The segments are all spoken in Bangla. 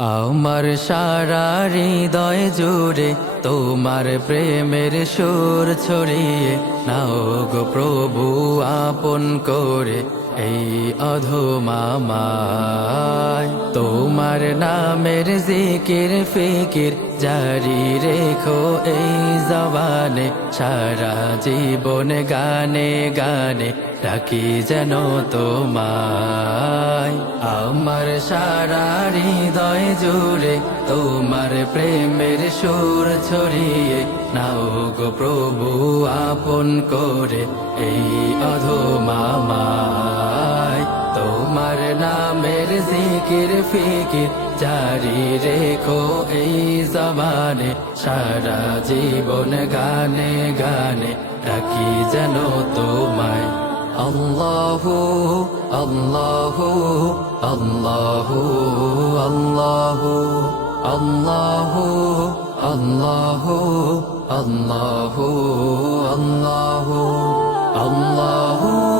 আমার সারা হৃদয় জুড়ে তোমার প্রেমের সুর ছড়িয়ে নাও গো প্রভু আপন করে এই অধমামায় তোমার নামের জিকির ফিকির জারি রেখো এই জবানে, সারা জীবন গানে গানে ডাকি যেন তোমায়। আমার সারা হৃদয় জুড়ে তোমার প্রেমের সুর ছড়িয়ে নাও গো প্রভু, আপন করে এই অধমামায় জিকির ফিকির, জারি রেখো এই জবানে, সারা জীবন গানে গানে ডাকি যেন তোমায়। আল্লাহু আল্লাহু আল্লাহু আল্লাহু আল্লাহু আল্লাহু আল্লাহু আল্লাহু আল্লাহু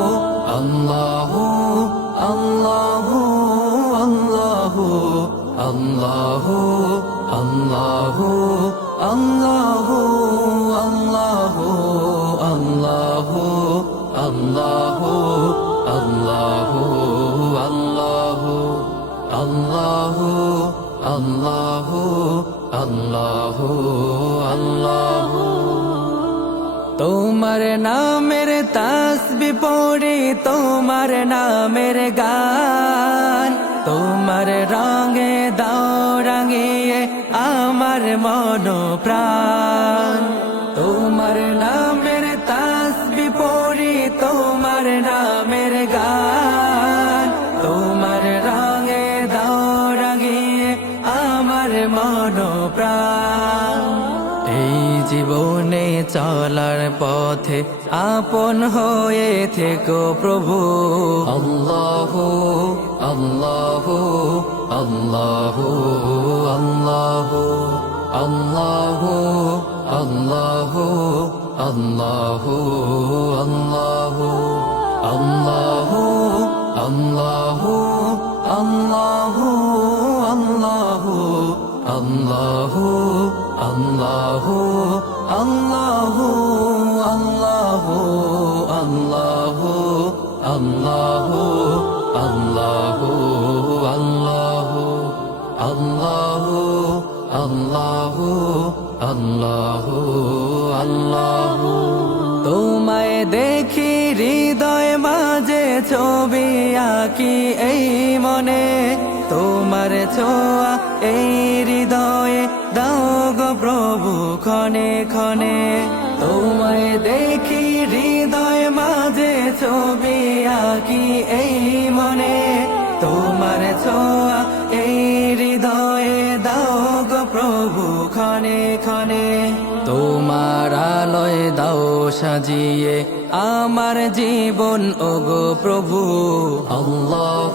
আল্লাহু আল্লাহু, আল্লাহ। তোমার নামের তাসবি পড়ি, তোমার নামের গান। তোমার রঙে দাও রাঙিয়ে আমার মন প্রাণ মন এই জীবনে চলার পথে আপন হয়ে থেকো প্রভু আল্লাহ আল্লাহ আল্লাহ আল্লাহ আল্লাহ আল্লাহ আল্লাহ আল্লাহ আল্লাহ আল্লাহ আল্লাহ আল্লাহ আল্লাহ আল্লাহ আল্লাহ আল্লাহ আল্লাহ আল্লাহ আল্লাহ আল্লাহ আল্লাহ আল্লাহ তোমায় দেখি হৃদয় মাঝে ছবি আঁকি এই মনে তোমার ছোঁয়া, এই হৃদয়ে দাও গো প্রভু ক্ষণে ক্ষণে। তোমায় দেখি হৃদয় মাঝে ছবি আঁকি এই মনে। তোমার ছোঁয়া, এই হৃদয়ে দাও গো প্রভু ক্ষণে ক্ষণে। তোমার আলয় দাও সাজিয়ে আমার জীবন, ওগো প্রভু। আল্লাহ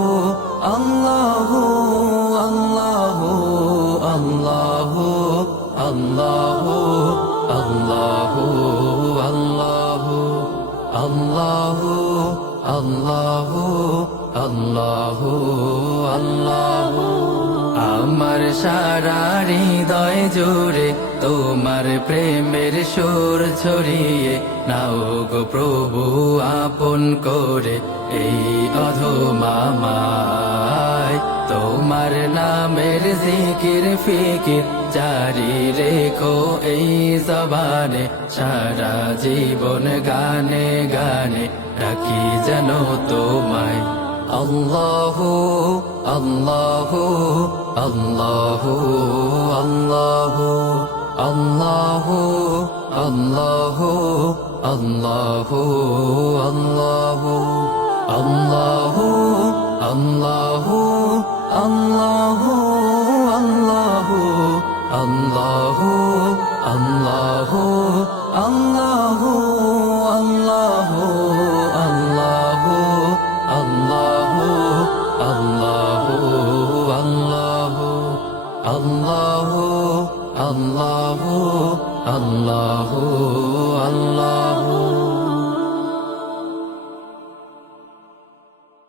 আল্লাহ আল্লাহ আল্লাহ। আমার সারা হৃদয় জুড়ে তোমার প্রেমের সুর ছড়িয়ে নাও গো প্রভু, আপন করে এই অধমামায় তোমার নামের জিকির, ফিকির জারি রেখো এই জবানে। সারা জীবন গানে গানে ডাকি যেন তোমায়? আল্লাহ আল্লাহ আল্লাহ আল্লাহ আল্লাহ আল্লাহ আল্লাহ الله الله الله الله